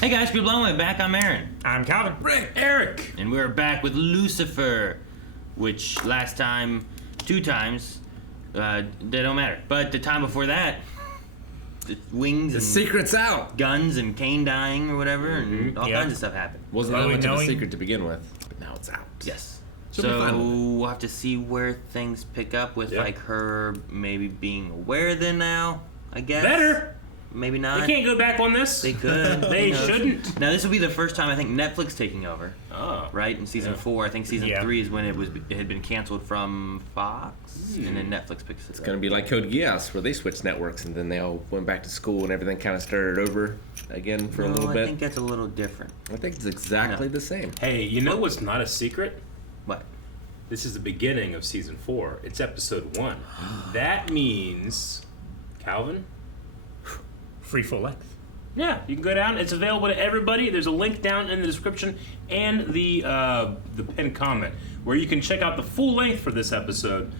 Hey guys, good long way back. I'm Aaron. I'm Calvin. Rick. Eric. And we're back with Lucifer, which last time, 2 times, they don't matter. But the time before that, the wings The and secret's out. guns and Cain dying or whatever, and all kinds of stuff happened. Wasn't that much of a secret to begin with, but now it's out. Yes. Should be fine with it. We'll have to see where things pick up with like her maybe being aware then now, I guess. Better. Maybe not. They can't go back on this. They could. They shouldn't. Now this will be the first time I think Netflix taking over. Oh. Right? In season 4. I think season 3 is when it had been canceled from Fox, and then Netflix picks it up. It's gonna be like Code Geass, where they switched networks and then they all went back to school and everything kind of started over again for a little bit. I think that's a little different. I think it's exactly the same. Hey, you know what's not a secret? What? This is the beginning of season 4. It's episode 1. That means, Calvin? Free full length. Yeah, you can go down. It's available to everybody. There's a link down in the description and the pinned comment where you can check out the full length for this episode,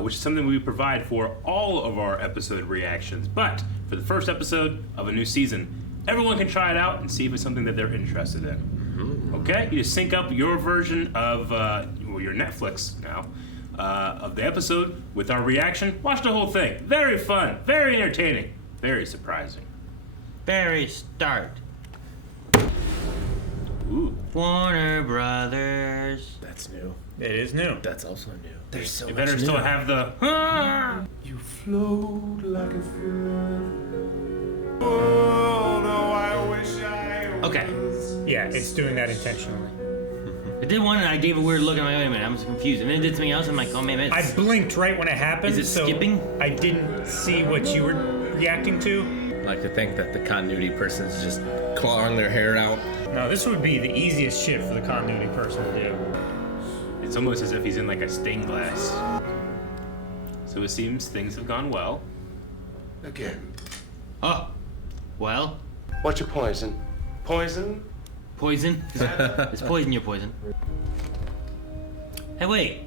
which is something we provide for all of our episode reactions. But for the first episode of a new season, everyone can try it out and see if it's something that they're interested in. Okay? You just sync up your version of your Netflix now of the episode with our reaction. Watch the whole thing. Very fun. Very entertaining. Very surprising. Very start. Ooh. Warner Brothers. That's new. It is new. That's also new. There's so You much better new. still have the. You float like a feather. Oh, no, I wish I was. Okay. Yeah, it's doing that intentionally. I did one and I gave a weird look. I'm like, wait a minute, I'm confused. And then it did something else. I'm like, oh man, it's... I blinked right when it happened. Is it so skipping? I didn't see what you were reacting to. I like to think that the continuity person's just clawing their hair out. No, this would be the easiest shit for the continuity person to do. It's almost as if he's in like a stained glass. So it seems things have gone well. Again. Oh. Well. What's your poison? Poison? Poison? Is poison your poison? Hey, wait.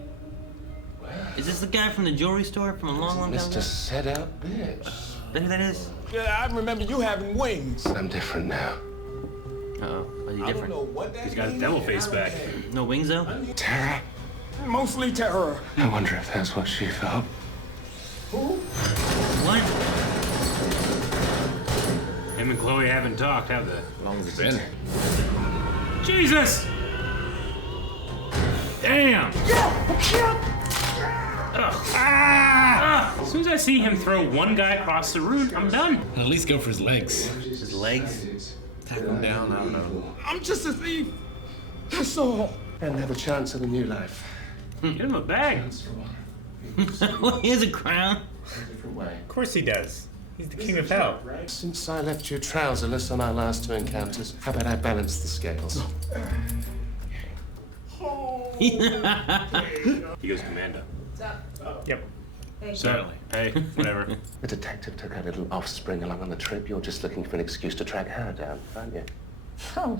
Is this the guy from the jewelry store from a long time Mr. ago? Set Out Bitch. Is that who that is? Yeah, I remember you having wings. I'm different now. Uh-oh. Is he I don't different? know what that He's got his means. devil face back. No wings, though? Tara? Mostly terror. I wonder if that's what she felt. What? Him and Chloe haven't talked, have they? How long has it been? Jesus! Damn! As soon as I see him throw one guy across the room, I'm done. At least go for his legs. His legs? Tackle him down, I don't know. I'm just a thief. That's all. And have a chance at a new life. Get him a bag. He has a crown. Different way. Of course he does. He's the king of hell. Since I left you trouserless on our last 2 encounters, how about I balance the scales? He goes commando. Yep. So, hey, whatever. The detective took our little offspring along on the trip. You're just looking for an excuse to track her down, aren't you? Oh.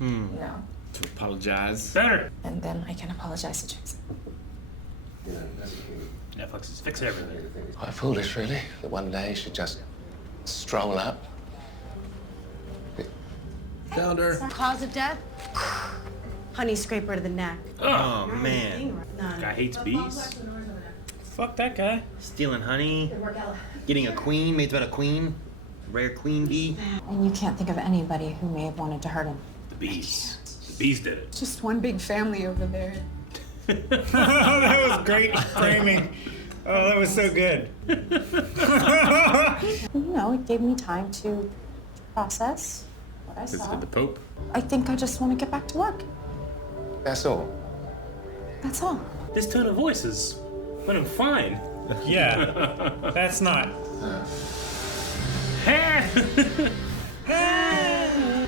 No. To apologize. Better. And then I can apologize to Jason. You know, that's Netflix is fixing everything. quite foolish, really, that one day she'd just stroll up. Found her. Cause of death? Honey scraper to the neck. Oh, man. Guy hates bees. Fuck that guy. Stealing honey. Getting a queen. Made about a queen. Rare queen bee. And you can't think of anybody who may have wanted to hurt him. The bees. The bees did it. Just one big family over there. Oh, that was great framing. Oh, that was so good. You know, it gave me time to process what I saw. The Pope. I think I just want to get back to work. That's all. That's all. This tone of voice is when I'm fine. Yeah. That's not.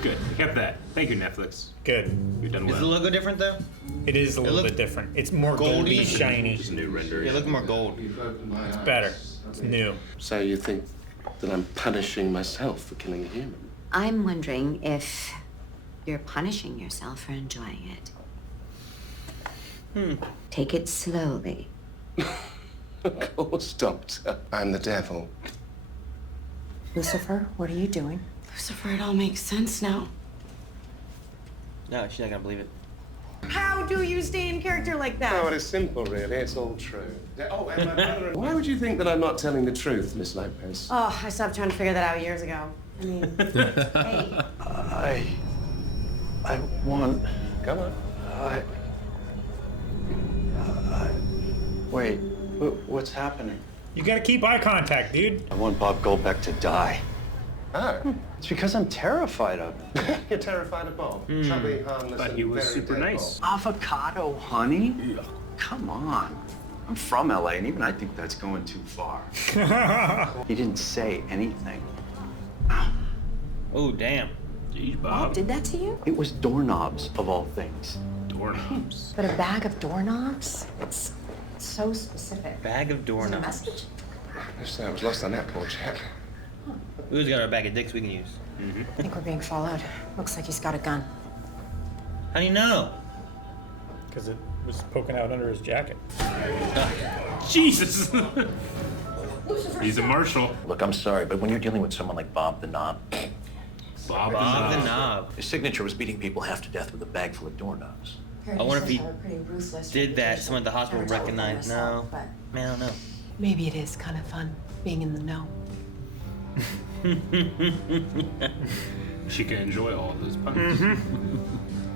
Good. I kept that. Thank you, Netflix. Good. You've done Is the well. logo different, though? It is a little look bit different. It's more goldy. goldy, shiny. Just a new render. Yeah, look more gold. It's better. It's new. So you think that I'm punishing myself for killing a human? I'm wondering if you're punishing yourself for enjoying it. Take it slowly. Of course, Doctor. I'm the devil. Lucifer, what are you doing? Lucifer, it all makes sense now. No, she's not gonna believe it. How do you stay in character like that? Oh, it's simple, really. It's all true. Oh, and my brother... Why would you think that I'm not telling the truth, Miss Lopez? Oh, I stopped trying to figure that out years ago. I mean, hey. I want... Come on. Wait, what's happening? You gotta keep eye contact, dude. I want Bob Goldbeck to die. Oh. It's because I'm terrified of him. You're terrified of Bob. Chubby, harmless, But he and was very super dead nice. Bob. Avocado honey? Come on. I'm from LA, and even I think that's going too far. He didn't say anything. Oh, damn. Jeez, Bob Bob. did that to you? It was doorknobs, of all things. Doorknobs. But a bag of doorknobs? It's so specific. Bag of Is it a doorknobs. message? I was lost on that poor chap. Who's got our bag of dicks we can use? I think we're being followed. Looks like he's got a gun. How do you know? Because it was poking out under his jacket. Jesus! He's a marshal. Look, I'm sorry, but when you're dealing with someone like Bob the Knob, Bob Bob the the Knob. Knob. his signature was beating people half to death with a bag full of doorknobs. I wonder if he did that. Someone at the hospital recognized. No. Man, I don't know. Maybe it is kind of fun being in the know. She can enjoy all of those puns.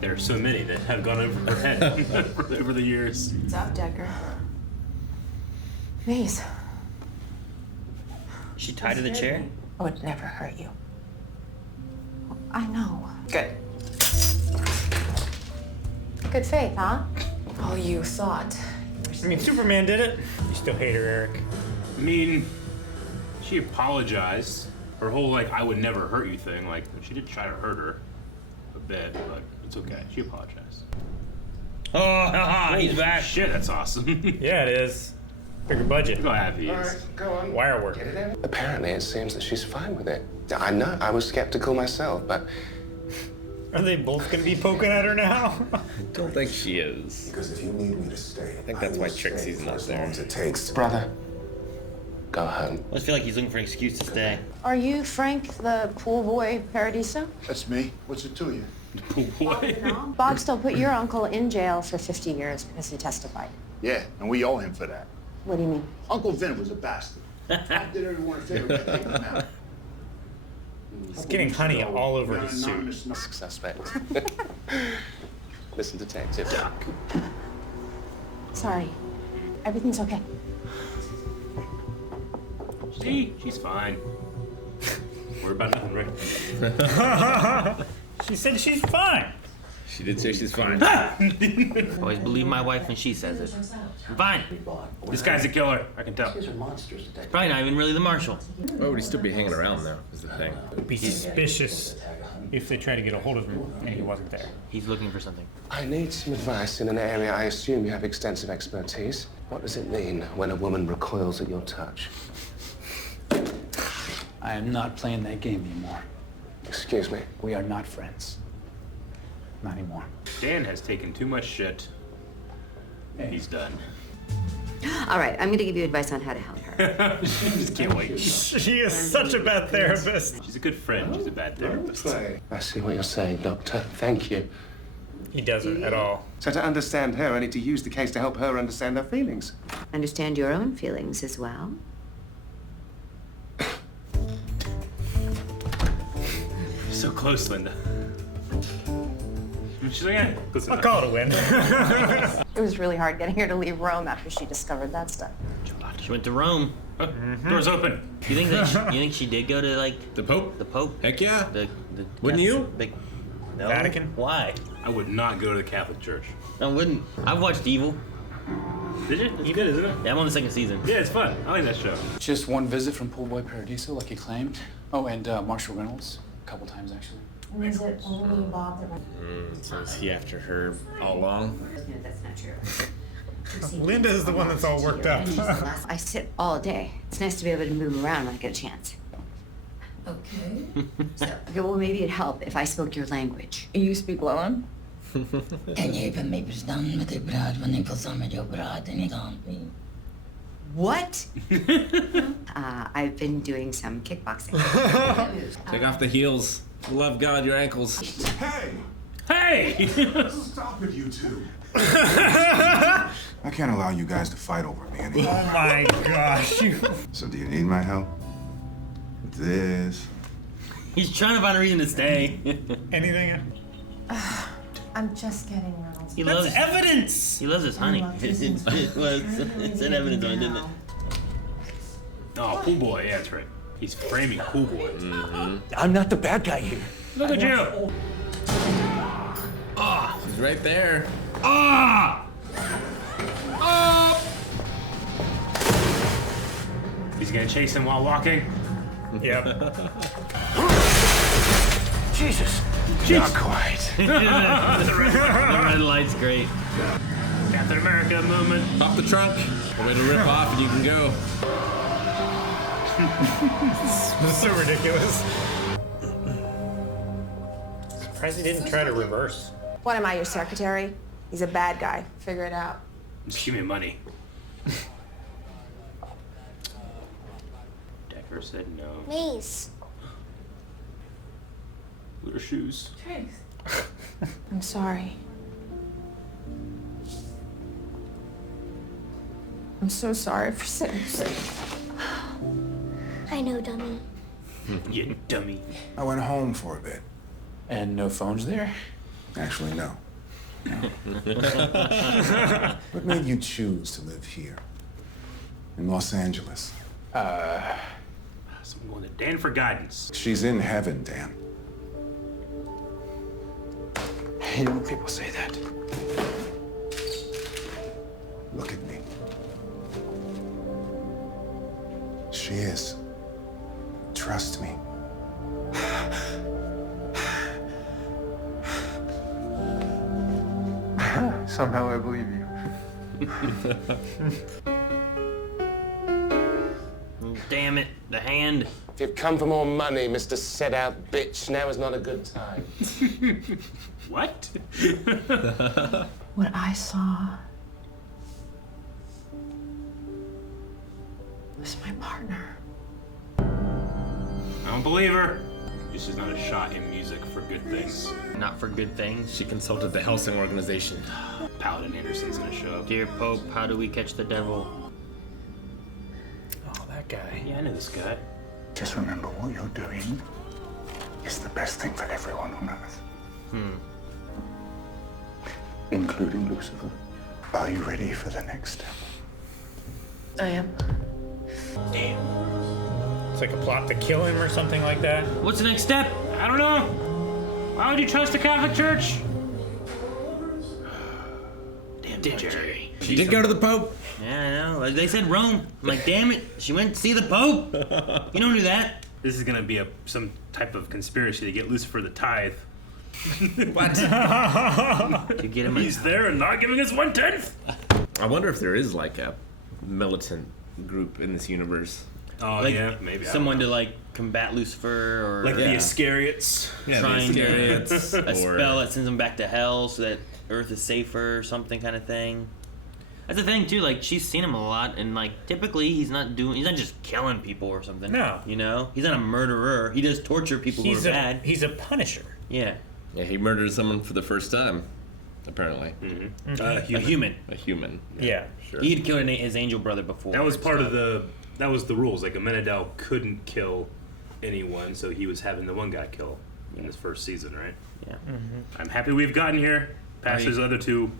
There are so many that have gone over her head over the years. What's up, Decker? Maze. She tied to the chair? I would never hurt you. I know. Good. Good faith, huh? Oh, you thought. I mean, Superman did it. You still hate her, Eric. I mean, she apologized. Her whole, like, I would never hurt you thing, like, she did try to hurt her a bit, but it's okay. She apologized. Oh, haha, he's back. Shit, that's awesome. Yeah, it is. Bigger budget. Look how happy he All is. right, go on. Wire work. Get it in. Apparently, it seems that she's fine with it. I know. I was skeptical myself, but Are they both gonna be poking at her now? Don't think she is. Because if you need me to stay, I think that's why Trixie's not there. as it takes. brother, go home. I just feel like he's looking for an excuse to stay. Are you Frank, the pool boy Paradiso? That's me. What's it to you? Pool boy. Bob still put your uncle in jail for 50 years because he testified. Yeah, and we owe him for that. What do you mean? Uncle Vin was a bastard. I did everyone a favor by taking him out. He's getting honey all over his suit. Suspect. Listen, detective. Sorry. Everything's okay. See, she's fine. Worry about nothing, right? She said she's fine. She did say she's fine. Always believe my wife when she says it. I'm fine. This guy's a killer, I can tell. These are monsters, Detective. Probably not even really the marshal. Why would he still be hanging around though? Is the thing. Be suspicious if they try to get a hold of him and he wasn't there. He's looking for something. I need some advice in an area I assume you have extensive expertise. What does it mean when a woman recoils at your touch? I am not playing that game anymore. Excuse me. We are not friends. Not anymore. Dan has taken too much shit. He's done. All right, I'm going to give you advice on how to help her. She just can't wait. She is such a bad therapist. She's a good friend, she's a bad therapist. I see what you're saying, Doctor. Thank you. He doesn't at all. So to understand her, I need to use the case to help her understand her feelings. Understand your own feelings as well. So close, Linda. She's like, yeah, close I'll enough. call it a win. It was really hard getting her to leave Rome after she discovered that stuff. She went to Rome. Oh, door's open. You think that you think she did go to like The Pope? the Pope? Heck yeah. The Wouldn't you? Big, no. Vatican? Why? I would not go to the Catholic Church. I wouldn't. I've watched Evil. Did you? It's good, isn't it? Yeah, I'm on the second season. Yeah, it's fun. I like that show. Just one visit from Pool Boy Paradiso, like you claimed. Oh, and Marshall Reynolds, a couple times actually. And is it only Bob that So is he after her all along? No, that's not true. Linda is the one that's all worked up. I sit all day. It's nice to be able to move around when I get a chance. Okay. Okay, well, maybe it'd help if I spoke your language. You speak Welland? Kan jij bij mij bestaan met de praat, want ik wil samen met jou praten en ik kan niet. What? I've been doing some kickboxing. Take off the heels. Love God, your ankles. Hey! Hey! Stop it, you two. I can't allow you guys to fight over me anymore. Oh my gosh. So do you need my help? This. He's trying to find a reason to stay. Anything? I'm just getting Reynolds. He That's loves evidence. He loves his honey. It's an evidence on it, didn't it? Oh, Cool Boy. Yeah, that's right. He's framing Cool Boy. I'm not the bad guy here. Look at you. He's right there. He's gonna chase him while walking. Yep. Jesus. Not quite. The red light's great. Captain America movement. Pop the trunk. A way to rip off and you can go. So ridiculous. Surprised he didn't try to reverse. What am I, your secretary? He's a bad guy. Figure it out. Just give me money. Decker said no. Mace. Look at her shoes. I'm sorry. I'm so sorry for saying so. I know, dummy. You dummy. I went home for a bit. And no phones there? Actually, no. What made you choose to live here? In Los Angeles? So I'm going to Dan for guidance. She's in heaven, Dan. I hate when people say that. Look at me. She is. Trust me. Somehow I believe you. Damn it, the hand. If you've come for more money, Mr. Set-Out bitch, now is not a good time. What? What I saw was my partner. I don't believe her. This is not a shot in music for good things. Not for good things. She consulted the Helsing organization. Paladin Anderson's gonna show up. Dear Pope, how do we catch the devil? Oh, that guy. Yeah, I know this guy. Just remember what you're doing is the best thing for everyone on Earth. Including Lucifer. Are you ready for the next step? I am. It's like a plot to kill him or something like that. What's the next step? I don't know. Why would you trust the Catholic Church? Damn Jerry. She did go to the Pope. Yeah, I know. They said Rome. I'm like, damn it. She went to see the Pope. You don't do that. This is gonna be some type of conspiracy to get Lucifer the tithe. What? To get him He's there and not giving us 1/10. I wonder if there is like a militant group in this universe. Oh like yeah, maybe. someone to like combat Lucifer or like the Iscariots. Yeah, trying the to Iscariots, a or- spell that sends them back to hell so that Earth is safer or something kind of thing. That's the thing too. Like she's seen him a lot, and like typically he's not just killing people or something. No. You know, he's not a murderer. He does torture people who are bad. He's a punisher. Yeah, Yeah, he murdered someone for the first time, apparently. a human. A human. Yeah. Sure. He had killed his angel brother before. That was and part of stuff. that was the rules. Like Amenadel couldn't kill anyone, so he was having the one guy kill in this first season, right? Yeah. I'm happy we've gotten here past Are you- those other two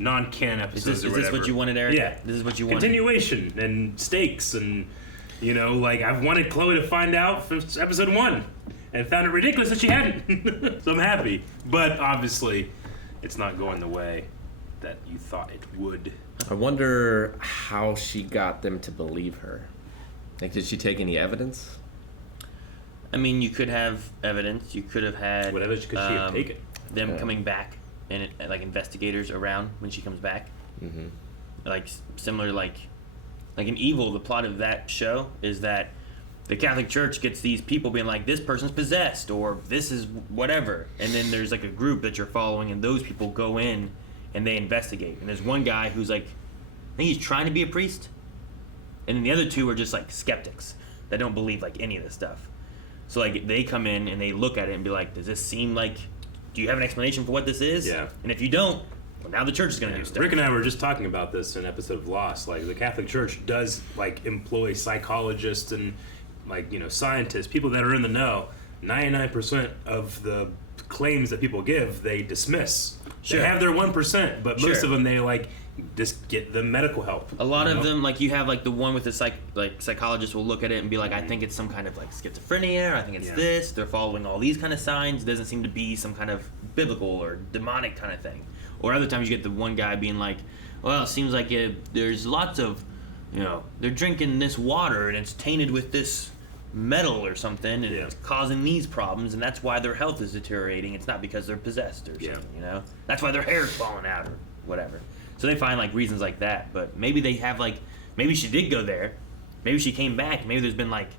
non-canon Is episodes this, or is whatever. this what you wanted, Eric? Yeah. This is what you wanted. Continuation and stakes and like I've wanted Chloe to find out from episode 1 and found it ridiculous that she hadn't. So I'm happy, but obviously it's not going the way that you thought it would. I wonder how she got them to believe her. Like, did she take any evidence? I mean, you could have evidence. You could have had What evidence could she have taken? them Yeah. coming back and like investigators around when she comes back. Mm-hmm. Like similar, like in Evil. The plot of that show is that the Catholic Church gets these people being like, this person's possessed or this is whatever, and then there's like a group that you're following, and those people go in and they investigate. And there's one guy who's like, I think he's trying to be a priest, and then the other two are just like skeptics that don't believe like any of this stuff. So like they come in and they look at it and be like, does this seem like? Do you have an explanation for what this is? Yeah. And if you don't, well, now the church is going to do stuff. Rick and I were just talking about this in an episode of Lost. Like the Catholic Church does like employ psychologists and like scientists, people that are in the know. 99% of the claims that people give, they dismiss. Sure. They have their 1%, but most Sure. of them they like just get the medical help. A lot of them, like you have like the one with the psychologist will look at it and be like, I think it's some kind of like schizophrenia, or I think it's this. They're following all these kind of signs. It doesn't seem to be some kind of biblical or demonic kind of thing. Or other times you get the one guy being like, well, it seems like there's lots of, they're drinking this water and it's tainted with this metal or something, and it's causing these problems, and that's why their health is deteriorating. It's not because they're possessed or something, That's why their hair's falling out or whatever. So they find like reasons like that. But maybe they have like, maybe she did go there. Maybe she came back. Maybe there's been like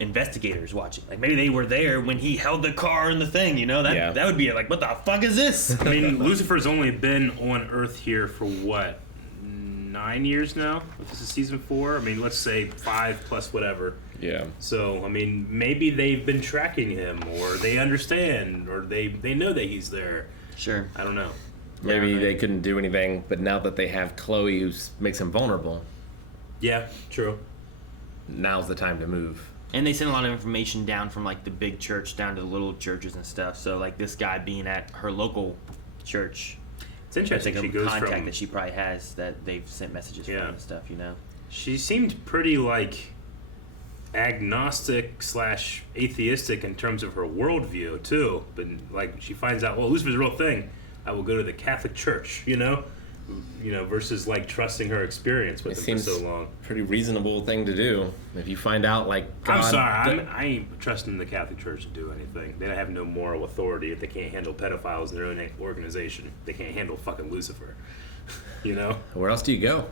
investigators watching. Like maybe they were there when he held the car and the thing, That would be like, what the fuck is this? I mean, Lucifer's only been on Earth here for what, 9 years now? If this is season 4, I mean, let's say 5 plus whatever. Yeah. So, I mean, maybe they've been tracking him, or they understand, or they know that he's there. Sure. I don't know. Maybe they couldn't do anything, but now that they have Chloe, who makes him vulnerable. Yeah, true. Now's the time to move. And they send a lot of information down from like the big church down to the little churches and stuff. So like this guy being at her local church, it's interesting. Like she a goes contact from that she probably has that they've sent messages from and stuff. She seemed pretty like agnostic / atheistic in terms of her worldview too. But like she finds out, well, Lucifer's a real thing. I will go to the Catholic Church, versus like trusting her experience with him for so long. Pretty reasonable thing to do. If you find out, like, God, I'm sorry, I ain't trusting the Catholic Church to do anything. They have no moral authority if they can't handle pedophiles in their own organization. They can't handle fucking Lucifer. Where else do you go?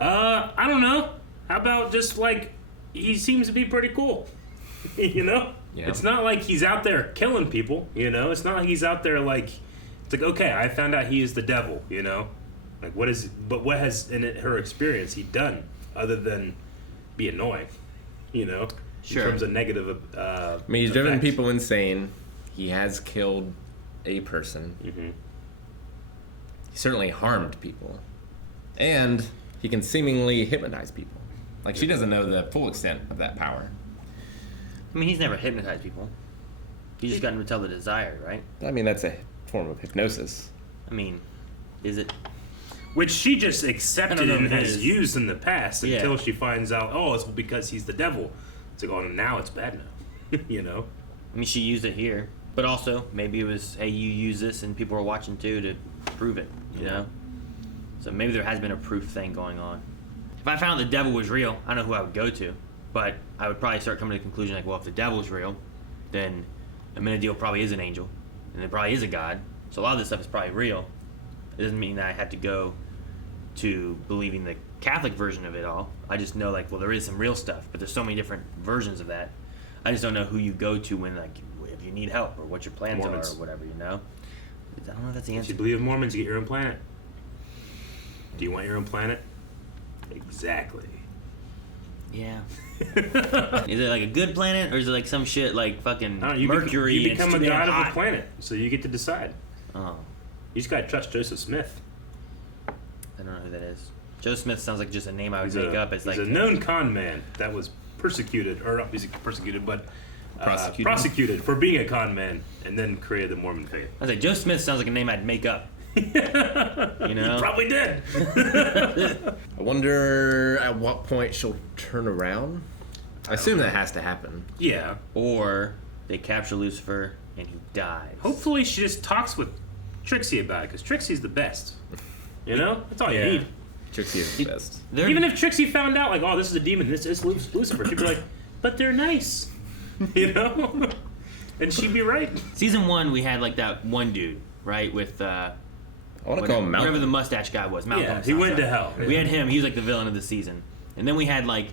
I don't know. How about just like he seems to be pretty cool. Yeah. It's not like he's out there killing people. It's not like he's out there like. It's like, okay, I found out he is the devil, Like, what has in her experience he done other than be annoying, Sure. In terms of negative I mean, he's driven people insane. He has killed a person. Mm-hmm. He certainly harmed people. And he can seemingly hypnotize people. Like, she doesn't know the full extent of that power. I mean, he's never hypnotized people. He's just gotten to tell the desire, right? I mean, that's a form of hypnosis. I mean, is it? Which she just accepted and has used in the past until she finds out, oh, it's because he's the devil. It's like, oh, now it's bad now. I mean, she used it here. But also, maybe it was, hey, you use this and people are watching too to prove it, know? So maybe there has been a proof thing going on. If I found the devil was real, I don't know who I would go to. But I would probably start coming to the conclusion like, well, if the devil's real, then Amenadiel probably is an angel. And there probably is a God. So a lot of this stuff is probably real. It doesn't mean that I have to go to believing the Catholic version of it all. I just know, like, well, there is some real stuff, but there's so many different versions of that. I just don't know who you go to when, like, if you need help or what your plans Mormons. are or whatever, I don't know if that's the If answer. you believe in Mormons, you get your own planet. Do you want your own planet? Exactly. Yeah. Is it like a good planet, or is it like some shit like fucking Mercury? You become a and god hot? of the planet, so you get to decide. Oh. You just gotta trust Joseph Smith. I don't know who that is. Joe Smith sounds like just a name I would He's make up. It's he's like a known con man that was persecuted, or not persecuted, but prosecuted for being a con man, and then created the Mormon faith. I was like, Joe Smith sounds like a name I'd make up. You probably did. I wonder at what point she'll turn around. I assume that has to happen. Yeah. Or they capture Lucifer and he dies. Hopefully she just talks with Trixie about it, because Trixie's the best. That's all you need. Trixie is the best. Even if Trixie found out, like, oh, this is a demon, this is Lucifer, she'd be like, but they're nice. And she'd be right. Season 1, we had like that one dude, right? With I want to call him Malcolm. Whatever the mustache guy was. Malcolm. Yeah, he went to hell. We had him. He was like the villain of the season. And then we had like,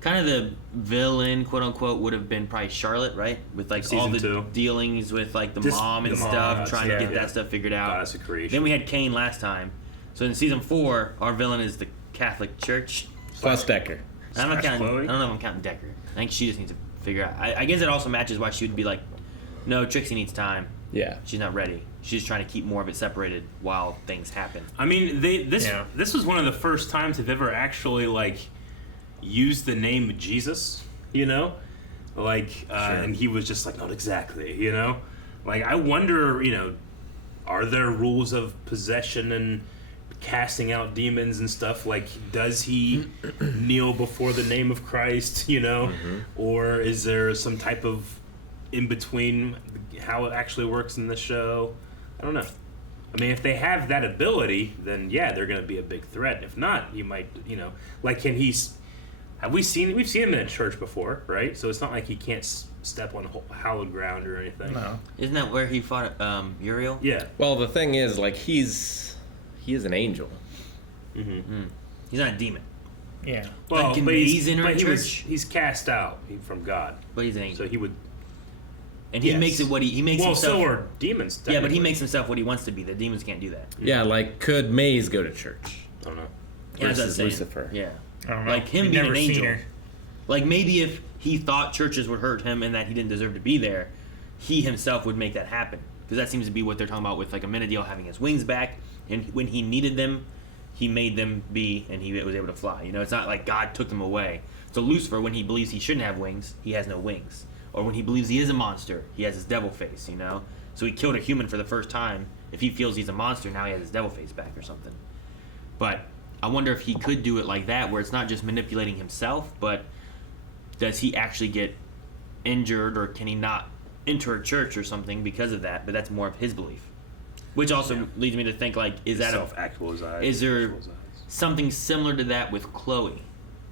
kind of the villain, quote unquote, would have been probably Charlotte, right? With like all the dealings with like the mom and stuff, trying to get that stuff figured out. Goddess of creation. Then we had Cain last time. So in season 4, our villain is the Catholic Church. Plus Decker. I'm not counting. Chloe? I don't know if I'm counting Decker. I think she just needs to figure out. I guess it also matches why she would be like, no, Trixie needs time. Yeah. She's not ready. She's trying to keep more of it separated while things happen. I mean, this was one of the first times they've ever actually like used the name Jesus. You know, like, and he was just like, not exactly. You know, like I wonder, you know, are there rules of possession and casting out demons and stuff? Like, does he kneel before the name of Christ? You know, or is there some type of in between how it actually works in the show? I don't know. I mean, if they have that ability, then yeah, they're going to be a big threat. If not, you might, you know, like, can he? We've seen him in a church before, right? So it's not like he can't step on hallowed ground or anything. No. Isn't that where he fought Uriel? Yeah. Well, the thing is, like, he is an angel. He's not a demon. Yeah. Well, Like, can but Maze enter a he church? he's cast out from God, But he's an angel. so he would. And he Yes. makes it what he makes Well, himself. so are demons. Yeah, but he technically. makes himself what he wants to be. The demons can't do that. Yeah, like, could Maze go to church? I don't know. Yeah, that's what I'm Versus saying. Lucifer. Yeah. I don't know. Like him We've being never an seen angel. her. Like maybe if he thought churches would hurt him and that he didn't deserve to be there, he himself would make that happen. Because that seems to be what they're talking about with like Amenadiel having his wings back, and when he needed them, he made them be, and he was able to fly. You know, it's not like God took them away. So Lucifer, when he believes he shouldn't have wings, he has no wings. Or when he believes he is a monster, he has his devil face. You know, so he killed a human for the first time. If he feels he's a monster, now he has his devil face back or something. But I wonder if he could do it like that, where it's not just manipulating himself, but does he actually get injured, or can he not enter a church or something because of that? But that's more of his belief, which also leads me to think, like, is that self-actualized? is there something similar to that with Chloe,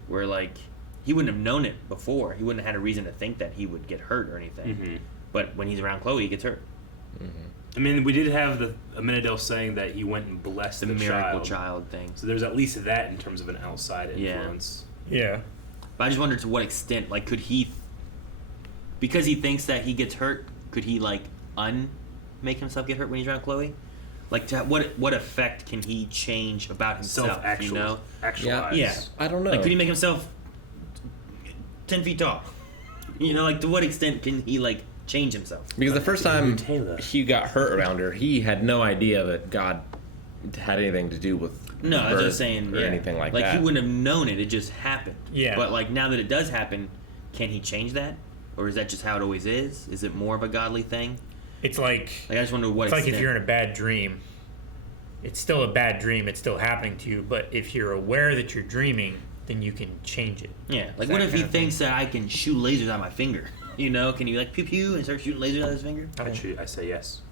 where like he wouldn't have known it before, he wouldn't have had a reason to think that he would get hurt or anything, but when he's around Chloe, he gets hurt. I mean, we did have the Amenadiel saying that he went and blessed The the miracle child thing. So there's at least that in terms of an outside Yeah. influence. Yeah. But I just wonder to what extent, like, could he, because he thinks that he gets hurt, could he like make himself get hurt when he's around Chloe? Like, to what effect can he change about himself? You know? Actualize. Yeah. I don't know. Like, could he make himself 10 feet tall? You know, like, to what extent can he like change himself? Because the first time Taylor. he got hurt around her, he had no idea that God had anything to do with No, I was birth just saying, or yeah. anything like Like, that. he wouldn't have known it; it just happened. Yeah. But like now that it does happen, can he change that, or is that just how it always is? Is it more of a godly thing? It's like I just wonder what it's like extent. if you're in a bad dream. It's still a bad dream. It's still happening to you. But if you're aware that you're dreaming, then you can change it. Yeah, like That what if he kind of thing. thinks that I can shoot lasers out my finger? You know, can he like pew pew and start shooting lasers out of his finger? I say yes.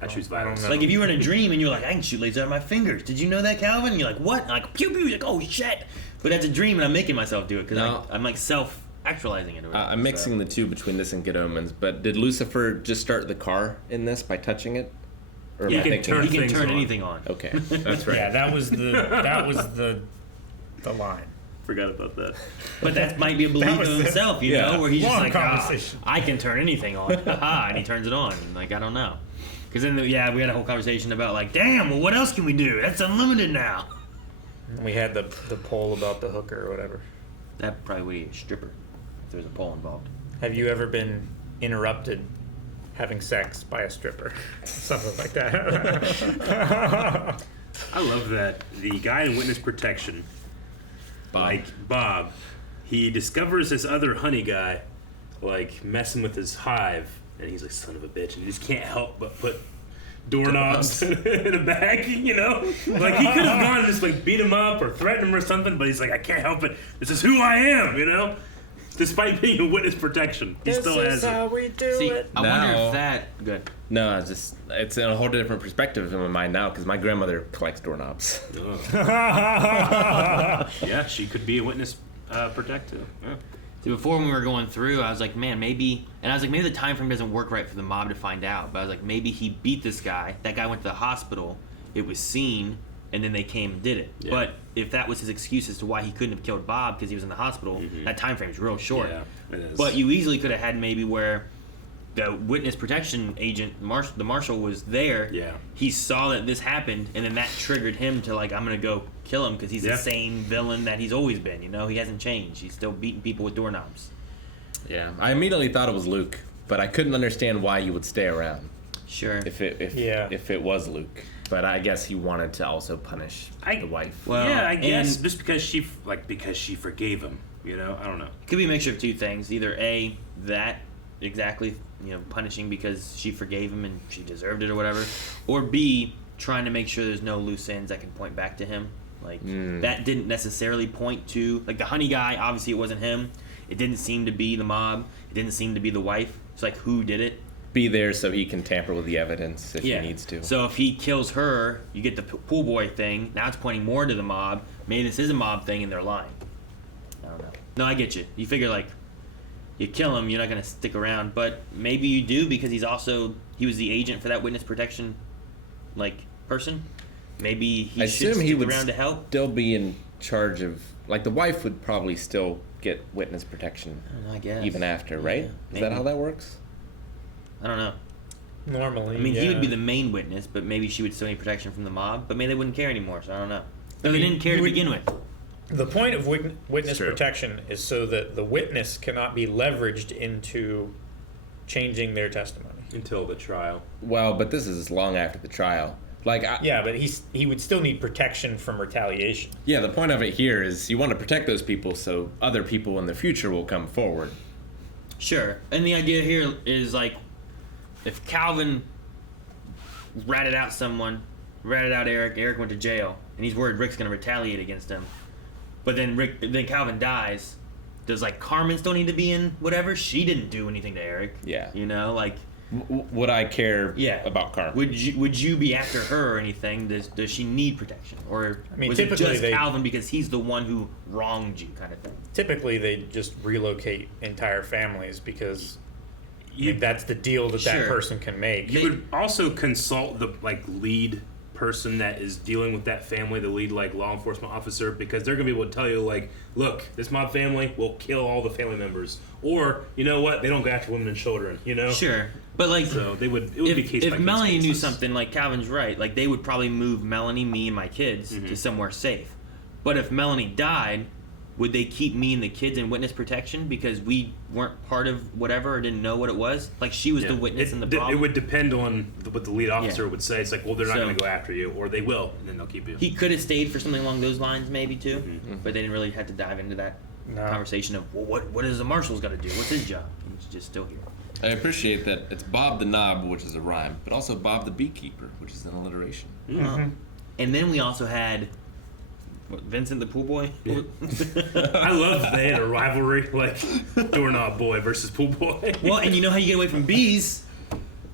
I choose violence. Like if you were in a dream and you're like, I can shoot lasers out of my fingers. Did you know that, Calvin? And you're like, what? And like pew pew. You're like, oh shit. But that's a dream, and I'm making myself do it because No. I'm like self-actualizing it. Or whatever, I'm mixing the two between this and Good Omens, but did Lucifer just start the car in this by touching it? Or am Yeah, I thinking- he can things turn on. anything on. Okay, that's right. Yeah, that was the line. Forgot about that. But that might be a belief was of it. himself, you Yeah. know, where he's just Long like, conversation. I can turn anything on, haha, and he turns it on. Like, I don't know. Because then, we had a whole conversation about like, damn, well, what else can we do? That's unlimited now. We had the poll about the hooker or whatever. That probably would be a stripper if there was a pole involved. Have you ever been interrupted having sex by a stripper? Something like that. I love that the guy in witness protection, like Bob, he discovers this other honey guy, like messing with his hive, and he's like, son of a bitch, and he just can't help but put doorknobs in a bag, you know? Like, he could have gone and just like beat him up or threatened him or something, but he's like, I can't help it. This is who I am, you know? Despite being in witness protection, he still has it. we do See, I wonder Now- if that good. No, it's in a whole different perspective in my mind now because my grandmother collects doorknobs. Yeah, she could be a witness protective. Yeah. See, before when we were going through, I was like, man, maybe, and I was like, maybe the time frame doesn't work right for the mob to find out. But I was like, maybe he beat this guy. That guy went to the hospital. It was seen, and then they came and did it. Yeah. But if that was his excuse as to why he couldn't have killed Bob because he was in the hospital, that time frame's real short. Yeah, it is. But you easily could have had maybe where the witness protection agent, the marshal, was there. Yeah. He saw that this happened, and then that triggered him to like, I'm gonna go kill him because he's the same villain that he's always been. You know, he hasn't changed. He's still beating people with doorknobs. Yeah, I immediately thought it was Luke, but I couldn't understand why he would stay around. Sure. If it was Luke, but I guess he wanted to also punish the wife. Well, yeah, I guess just because she forgave him. You know, I don't know. It could be a mixture of two things. Either A, that exactly, you know, punishing because she forgave him and she deserved it or whatever, or B, trying to make sure there's no loose ends that can point back to him. Like that didn't necessarily point to like the honey guy. Obviously, it wasn't him. It didn't seem to be the mob. It didn't seem to be the wife. It's like who did it? Be there so he can tamper with the evidence if he needs to. So if he kills her, you get the pool boy thing. Now it's pointing more to the mob. Maybe this is a mob thing and they're lying. I don't know. No, I get you. You figure like you kill him, you're not gonna stick around, but maybe you do because he was the agent for that witness protection like person. Maybe he should stick around to help. Still be in charge of like the wife would probably still get witness protection. I guess even after, right? Yeah, is that how that works? I don't know. Normally, I mean, he would be the main witness, but maybe she would still need protection from the mob. But maybe they wouldn't care anymore, so I don't know. No, they didn't care to begin with. The point of witness protection is so that the witness cannot be leveraged into changing their testimony until the trial. Well, but this is long after the trial. Like, but he would still need protection from retaliation. Yeah, the point of it here is you want to protect those people so other people in the future will come forward. Sure, and the idea here is like, if Calvin ratted out Eric, Eric went to jail, and he's worried Rick's gonna retaliate against him. But then Calvin dies. Does like Carmen still need to be in whatever? She didn't do anything to Eric. Yeah. You know, like. Would I care about Carmen? Would you be after her or anything? Does she need protection, or was it just Calvin because he's the one who wronged you, kind of thing? Typically, they just relocate entire families because that's the deal that person can make. You would also consult the lead person that is dealing with that family, the lead law enforcement officer, because they're gonna be able to tell you look, this mob family will kill all the family members, or you know what, they don't go after women and children, you know. Sure, but so it would be case by case. If Melanie knew something, like Calvin's right, like they would probably move Melanie, me, and my kids to somewhere safe. But if Melanie died, would they keep me and the kids in witness protection because we weren't part of whatever or didn't know what it was? Like she was the witness in the problem. It would depend on what the lead officer would say. It's like, well, they're not going to go after you, or they will, and then they'll keep you. He could have stayed for something along those lines, maybe too, but they didn't really have to dive into that conversation of what is the marshal's got to do? What's his job? He's just still here. I appreciate that it's Bob the Knob, which is a rhyme, but also Bob the Beekeeper, which is an alliteration. And then we also had Vincent the Pool Boy. Yeah. I love they had a rivalry, like Doorknob Boy versus Pool Boy. Well, and you know how you get away from bees?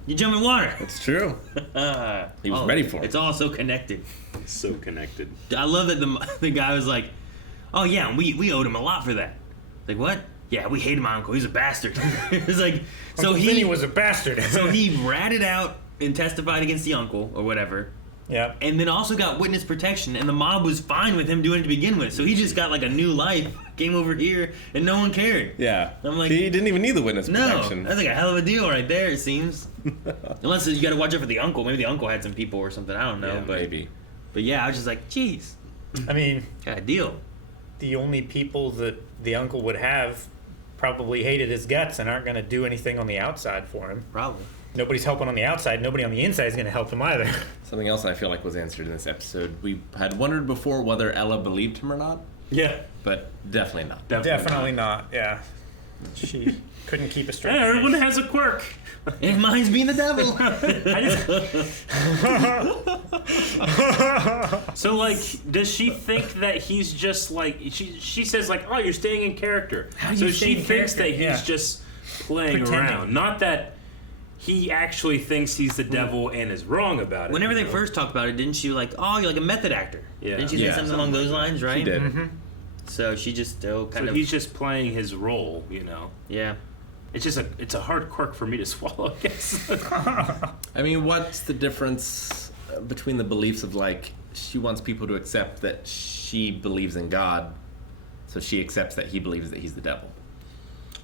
You jump in water. That's true. He was ready for it. It's all so connected. So connected. I love that the guy was like, oh yeah, we owed him a lot for that. Like, what? Yeah, we hated my uncle. He's a bastard. It's like, so Vinny was a bastard. So he ratted out and testified against the uncle or whatever. Yeah. And then also got witness protection, and the mob was fine with him doing it to begin with. So he just got like a new life, came over here, and no one cared. Yeah. I'm like, he didn't even need the witness protection. No, that's like a hell of a deal right there, it seems. Unless you got to watch out for the uncle. Maybe the uncle had some people or something. I don't know. Yeah, maybe. But yeah, I was just like, jeez. I mean, got a deal. The only people that the uncle would have probably hated his guts and aren't going to do anything on the outside for him. Probably. Nobody's helping on the outside. Nobody on the inside is going to help him either. Something else I feel like was answered in this episode. We had wondered before whether Ella believed him or not. Yeah. But definitely not. Definitely not. Yeah. She couldn't keep a straight face. Everyone has a quirk. And mine's being the devil. So, like, does she think that he's just like she says like, oh, you're staying in character. So she thinks that he's just playing around, not that he actually thinks he's the devil and is wrong about it. Whenever they first talked about it, didn't she like, oh, you're like a method actor? Yeah. Didn't she say something along those lines, right? She did. So she just still kind of. He's just playing his role, you know. Yeah. It's a hard quirk for me to swallow, I guess. I mean, what's the difference between the beliefs of like she wants people to accept that she believes in God, so she accepts that he believes that he's the devil?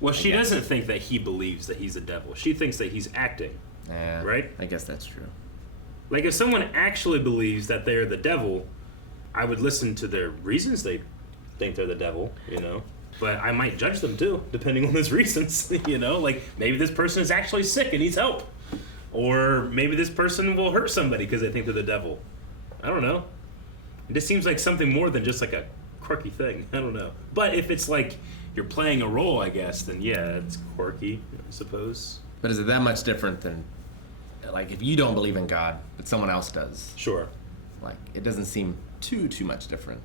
Well, she doesn't think that he believes that he's the devil. She thinks that he's acting. Yeah, right? I guess that's true. Like, if someone actually believes that they're the devil, I would listen to their reasons they think they're the devil, you know? But I might judge them, too, depending on those reasons, you know? Like, maybe this person is actually sick and needs help. Or maybe this person will hurt somebody because they think they're the devil. I don't know. It just seems like something more than just like a quirky thing. I don't know. But if it's like you're playing a role, I guess, then yeah, it's quirky, I suppose. But is it that much different than, like, if you don't believe in God, but someone else does? Sure. Like, it doesn't seem too much different.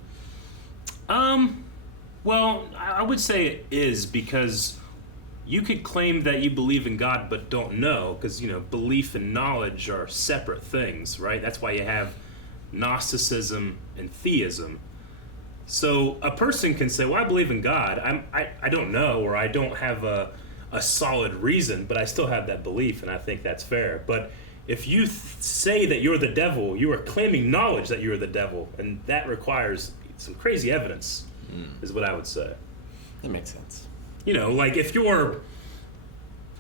Well, I would say it is, because you could claim that you believe in God but don't know, because, you know, belief and knowledge are separate things, right? That's why you have Gnosticism and theism. So a person can say, well, I believe in God. I don't know, or I don't have a solid reason, but I still have that belief, and I think that's fair. But if you say that you're the devil, you are claiming knowledge that you're the devil, and that requires some crazy evidence, is what I would say. That makes sense. You know, like if you're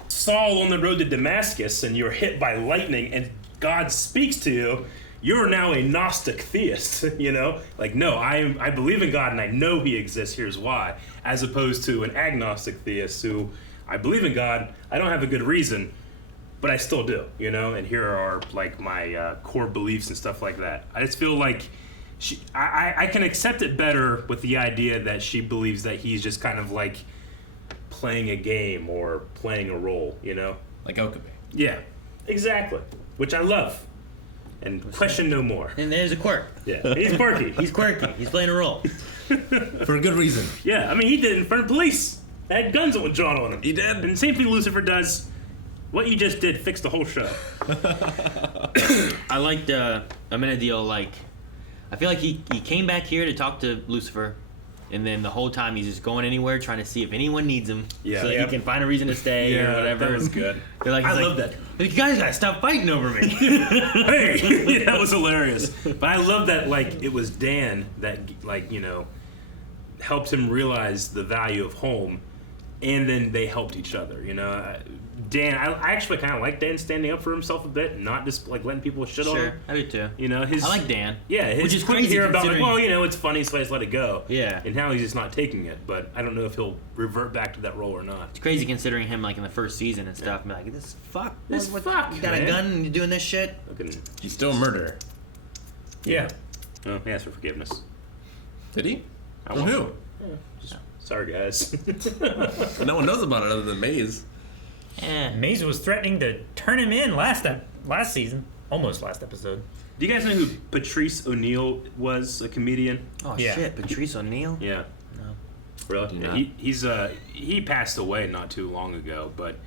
Saul on the road to Damascus and you're hit by lightning and God speaks to you, you're now a Gnostic theist, you know? Like, no, I believe in God and I know he exists, here's why. As opposed to an agnostic theist who, I believe in God, I don't have a good reason, but I still do, you know? And here are, like, my core beliefs and stuff like that. I just feel like I can accept it better with the idea that she believes that he's just kind of, like, playing a game or playing a role, you know? Like Okabe. Yeah, exactly. Which I love. And question no more. And there's a quirk. Yeah, he's quirky. He's quirky. He's playing a role. For a good reason. Yeah, I mean, he did it in front of police. They had guns drawn on him. He did. And the same thing Lucifer does. What you just did fixed the whole show. I liked Amenadiel, like, I feel like he came back here to talk to Lucifer, and then the whole time he's just going anywhere trying to see if anyone needs him, Yeah. so that Yep. he can find a reason to stay or whatever. that was good. They're like, I love that. You guys gotta stop fighting over me. Hey, yeah, that was hilarious. But I love that, like, it was Dan that, like, you know, helped him realize the value of home, and then they helped each other, you know? Dan, I actually kind of like Dan standing up for himself a bit, not just, like, letting people shit on him. Sure, I do too. You know, his... I like Dan. Yeah, his Which is quick crazy here about, like, considering- well, you know, it's funny, so I just let it go. Yeah. And now he's just not taking it, but I don't know if he'll revert back to that role or not. It's crazy considering him, like, in the first season and stuff. I'm like, this fuck. This fuck, You got a man. gun and you're doing this shit? Fucking- He's still a murderer. Yeah. Oh, he asked for forgiveness. Did he? I From want who? to. Just, sorry, guys. No one knows about it other than Maze. Maze was threatening to turn him in last season, almost last episode. Do you guys know who Patrice O'Neill was? A comedian? Oh, Yeah. shit. Patrice O'Neill? Yeah. No. Really? Do Yeah, not. he passed away not too long ago, but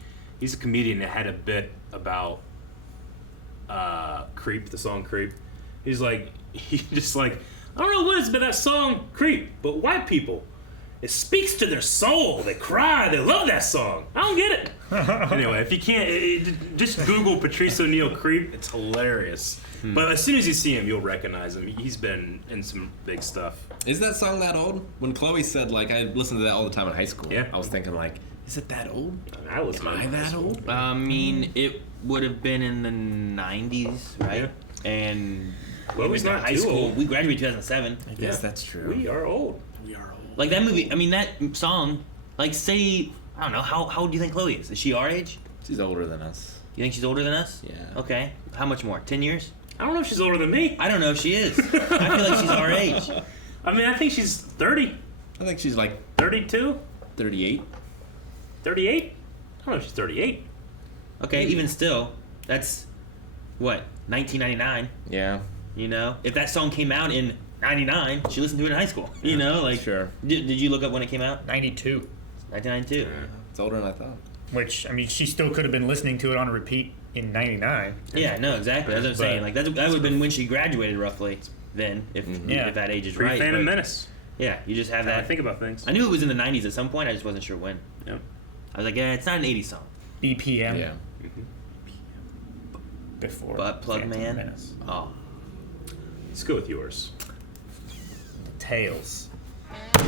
he's a comedian that had a bit about Creep, the song Creep. He's just like, I don't know what it's about that song Creep, but white people, it speaks to their soul. They cry. They love that song. I don't get it. Anyway, if you can't, just Google Patrice O'Neill Creep. It's hilarious. But as soon as you see him, you'll recognize him. He's been in some big stuff. Is that song that old? When Chloe said, like, I listened to that all the time in high school. Yeah. I was thinking, like, is it that old? I listen Am to I him. that old? I mean, it would have been in the 90s, right? And Chloe's we went to not high too school. old. We graduated 2007. I guess that's true. We are old. We are old. Like, that movie, I mean, that song, like, say, I don't know, how old do you think Chloe is? Is she our age? She's older than us. You think she's older than us? Yeah. Okay. How much more? 10 years? I don't know if she's older than me. I don't know if she is. I feel like she's our age. I mean, I think she's 30, I think she's like 32, 38. 38. I don't know if she's 38. Okay, even still, that's, what, 1999? Yeah. You know? If that song came out in 99, she listened to it in high school. You know? Like, Sure. Did you look up when it came out? 92. 1992. It's older than I thought. Which, I mean, she still could have been listening to it on repeat in 99. Yeah, no, exactly. That's what I'm saying. Like, that would have been when she graduated, roughly, then, if that age is right. Pre-Phantom but- Menace. Yeah, you just have That's how I that. think about things. I knew it was in the 90s at some point, I just wasn't sure when. Yeah. I was like, yeah, it's not an 80s song. BPM. Yeah. Before. But Plug Phantom Man? Menace. Oh. Let's go with yours. Tails.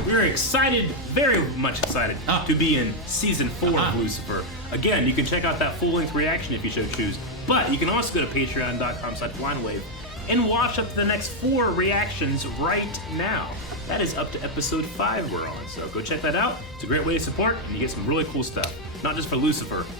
We're excited, very much excited, to be in season 4 of Lucifer. Again, you can check out that full-length reaction if you so choose, but you can also go to patreon.com/blindwave and watch up to the next 4 reactions right now. That is up to episode 5 we're on, so go check that out. It's a great way to support, and you get some really cool stuff. Not just for Lucifer,